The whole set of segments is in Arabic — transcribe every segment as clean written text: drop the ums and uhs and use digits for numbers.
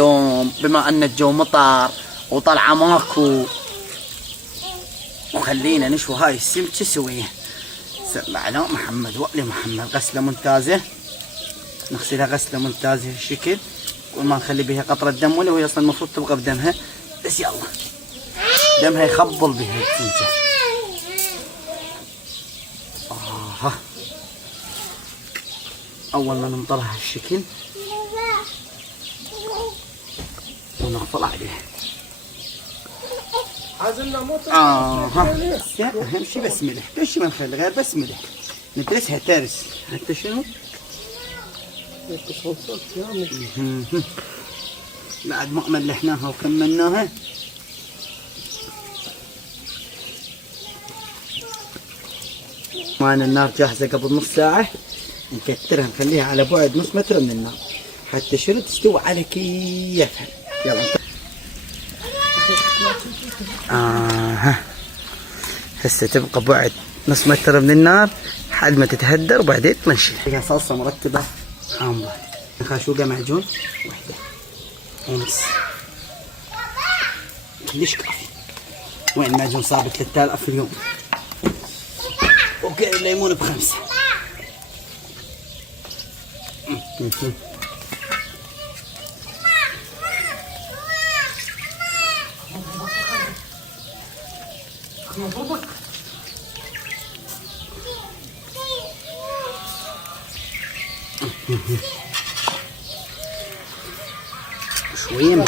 اليوم بما ان الجو مطر وطلعه ماكو، وخلينا نشوي هاي السمكه سويه. صلى على محمد وآل محمد. غسله ممتازه، نغسلها غسله ممتازه هالشكل، وما نخلي بها قطره دم، ولا هي اصلا المفروض تبقى بدمها، بس يلا دمها يخبل بها السمكه. اول ما ننطرها هالشكل ونغفل عليه. اهم شي بس ملح، كل شي ما نخلي غير بس ملح، ندرسها ترس حتى شنو؟ بعد ما ملحناها وكملناها معنا النار جاهزة قبل نص ساعة، نكترها نخليها على بعد نص متر من النار حتى شنو تستوي على كيفها. يلا هسه تبقى بعد نص متر من النار لحد ما تتهدر، وبعدين تنشلها. فيها صلصة مرتبة حامضة، خاشوقة معجون واحدة ونص، كلش كافي. وين المعجون صار ب 3000 اليوم، وكيل الليمون ب5. شوية من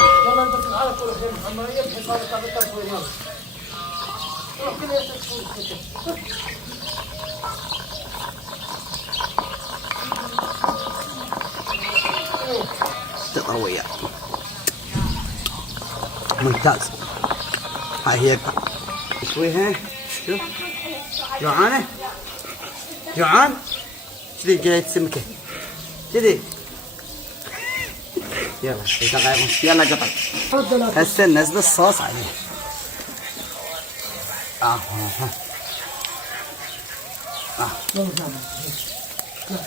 تطوية ممتاز. هاي هي شويها. شوف جوعانة؟ جوعان؟ كذي جاي سمكة كذي. يلا دقائق، يلا قطع. هسه ننزل الصوص عليه.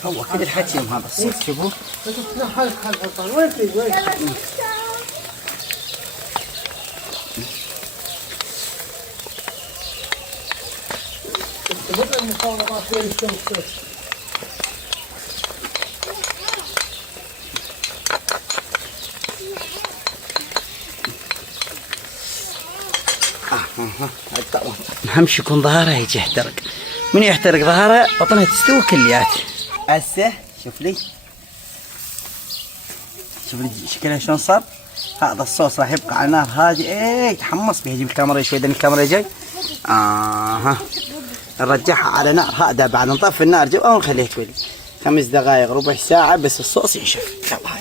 هو كل الحكي هذا الصوص. شوفوا اهم شي يكون ظهرها يجي يحترق. من يحترق ظهرها بطنها تستوي كليات. هسه شوف لي شكلها شلون صار. هذا الصوص راح يبقى على نار هادئه. تحمص به. جيب الكاميرا شوي، دام الكاميرا جاي. نرجعها على نار هادئه، بعد نطفي النار جو او نخليها تولي 5 دقائق ربع ساعه بس الصوص ينشف. يلا